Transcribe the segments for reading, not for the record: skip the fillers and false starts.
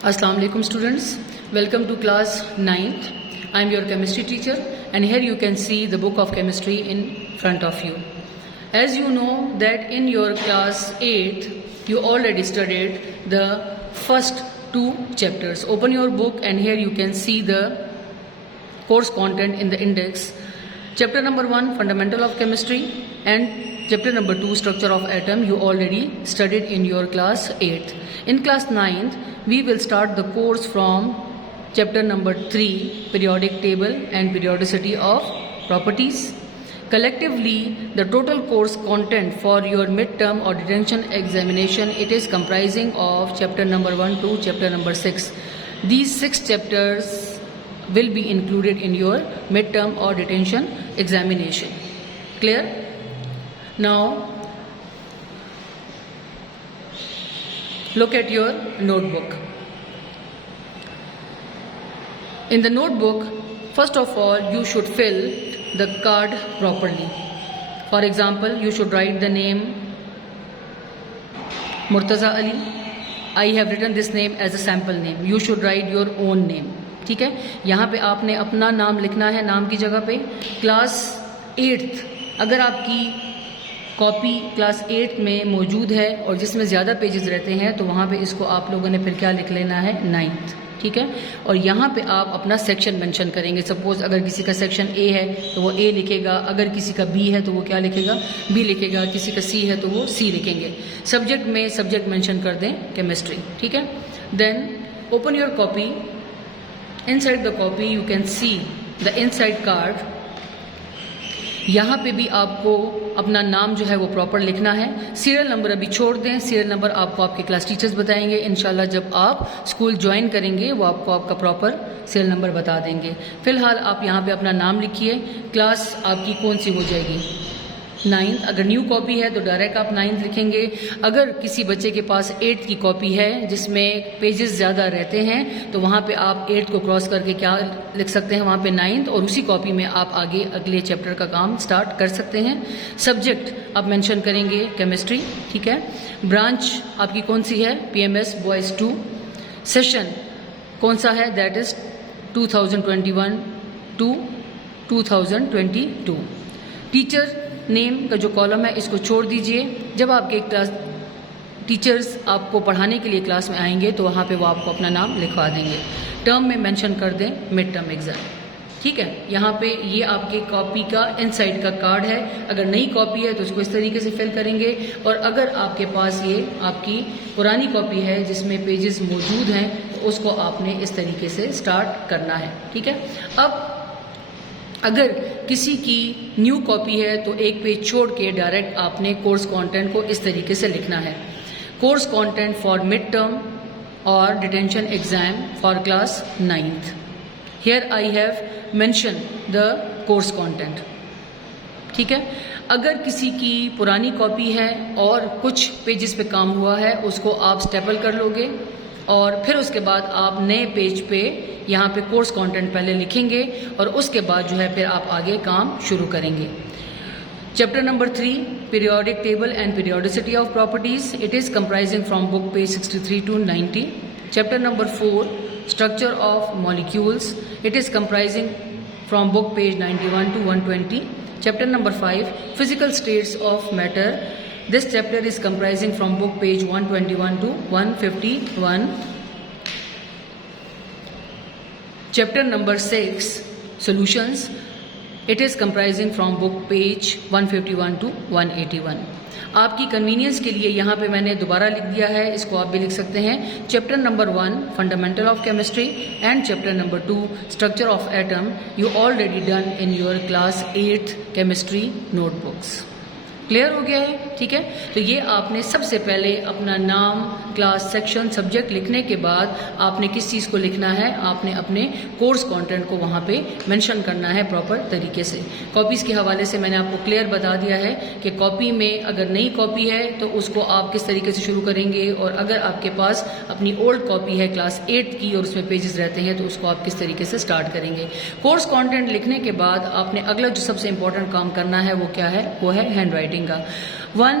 Assalamu alaikum students, welcome to class 9th. I am your chemistry teacher and here you can see the book of chemistry in front of you. As you know that in your class 8th you already studied the first two chapters. Open your book and here you can see the course content in the index. Chapter number 1 Fundamental of Chemistry and chapter number 2 Structure of Atom you already studied in your class 8th. In class 9th we will start the course from chapter number 3 Periodic Table and Periodicity of Properties. Collectively the total course content for your midterm or detention examination, it is comprising of chapter number 1 to chapter number 6. These 6 chapters will be included in your midterm or detention examination. Clear? Now look at your notebook. In the notebook, first of all, you should fill the card properly. For example, you should write the name Murtaza Ali. I have written this name as a sample name. You should write your own name. ٹھیک ہے، یہاں پہ آپ نے اپنا نام لکھنا ہے، نام کی جگہ پہ. کلاس 8 اگر آپ کی کاپی کلاس 8 میں موجود ہے اور جس میں زیادہ پیجز رہتے ہیں تو وہاں پہ اس کو آپ لوگوں نے پھر کیا لکھ لینا ہے، 9th. ٹھیک ہے، اور یہاں پہ آپ اپنا سیکشن مینشن کریں گے. سپوز اگر کسی کا سیکشن اے ہے تو وہ اے لکھے گا، اگر کسی کا بی ہے تو وہ کیا لکھے گا، بی لکھے گا، کسی کا سی ہے تو وہ سی لکھیں گے. سبجیکٹ میں سبجیکٹ مینشن کر دیں کیمسٹری. ٹھیک ہے، then open your copy. Inside the copy you can see the inside card. یہاں پہ بھی آپ کو اپنا نام جو ہے وہ پراپر لکھنا ہے. سیریل نمبر ابھی چھوڑ دیں، سیریل نمبر آپ کو آپ کے کلاس ٹیچرز بتائیں گے. انشاءاللہ جب آپ اسکول جوائن کریں گے وہ آپ کو آپ کا پراپر سیریل نمبر بتا دیں گے. فی الحال آپ یہاں پہ اپنا نام لکھیے. کلاس آپ کی کون سی ہو جائے گی، 9th. اگر نیو کاپی ہے تو ڈائریکٹ آپ 9th لکھیں گے. اگر کسی بچے کے پاس 8th کی کاپی ہے جس میں پیجز زیادہ رہتے ہیں تو وہاں پہ آپ 8th کو کراس کر کے کیا لکھ سکتے ہیں، وہاں پہ 9th، اور اسی کاپی میں آپ آگے اگلے چیپٹر کا کام سٹارٹ کر سکتے ہیں. سبجیکٹ آپ مینشن کریں گے کیمسٹری. ٹھیک ہے، برانچ آپ کی کون سی ہے، PMS بوائز 2. سیشن کون سا ہے، دیٹ از 2021 ٹو 2022. ٹیچر نیم کا جو کالم ہے اس کو چھوڑ دیجئے. جب آپ کے کلاس ٹیچرز آپ کو پڑھانے کے لیے کلاس میں آئیں گے تو وہاں پہ وہ آپ کو اپنا نام لکھوا دیں گے. ٹرم میں مینشن کر دیں مڈ ٹرم ایگزام. ٹھیک ہے، یہاں پہ یہ آپ کے کاپی کا ان سائڈ کا کارڈ ہے. اگر نئی کاپی ہے تو اس کو اس طریقے سے فل کریں گے، اور اگر آپ کے پاس یہ آپ کی پرانی کاپی ہے جس میں پیجز موجود ہیں تو اس کو آپ نے اس طریقے سے سٹارٹ کرنا ہے. ٹھیک ہے، اب اگر کسی کی نیو کاپی ہے تو ایک پیج چھوڑ کے ڈائریکٹ آپ نے کورس کانٹینٹ کو اس طریقے سے لکھنا ہے. Course content for mid term اور detention exam for class 9th. Here I have mention the course content. ٹھیک ہے، اگر کسی کی پرانی کاپی ہے اور کچھ پیجز پہ کام ہوا ہے اس کو آپ اسٹیپل کر لو گے، اور پھر اس کے بعد آپ نئے پیج پہ یہاں پہ کورس کانٹینٹ پہلے لکھیں گے اور اس کے بعد جو ہے پھر آپ آگے کام شروع کریں گے. Chapter number 3 periodic table and periodicity of properties. It is comprising from book page 63 to 90. Chapter number 4 structure of molecules. It is comprising from book page 91 to 120. Chapter number 5 physical states of matter. This chapter is comprising from book page 121 to 151. Chapter number 6 solutions. It is comprising from book page 151 to 181. آپ کی convenience کے لیے یہاں پہ میں نے دوبارہ لکھ دیا ہے، اس کو آپ بھی لکھ سکتے ہیں. Chapter number 1 fundamental of chemistry and chapter number 2 structure of atom you already done in your class 8 chemistry notebooks. Clear ہو گیا ہے؟ ٹھیک ہے، تو یہ آپ نے سب سے پہلے اپنا نام، کلاس، سیکشن، سبجیکٹ لکھنے کے بعد آپ نے کس چیز کو لکھنا ہے، آپ نے اپنے کورس کانٹینٹ کو وہاں پہ مینشن کرنا ہے پراپر طریقے سے. کاپیز کے حوالے سے میں نے آپ کو کلیئر بتا دیا ہے کہ کاپی میں اگر نئی کاپی ہے تو اس کو آپ کس طریقے سے شروع کریں گے، اور اگر آپ کے پاس اپنی اولڈ کاپی ہے کلاس 8 کی اور اس میں پیجز رہتے ہیں تو اس کو آپ کس طریقے سے سٹارٹ کریں گے. کورس کانٹینٹ لکھنے کے بعد آپ نے اگلا جو سب سے امپورٹنٹ کام کرنا ہے وہ کیا ہے، وہ ہے ہینڈ رائٹنگ کا. 1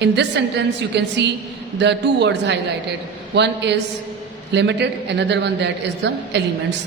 In this sentence you can see the two words highlighted. One is limited, another one that is the elements.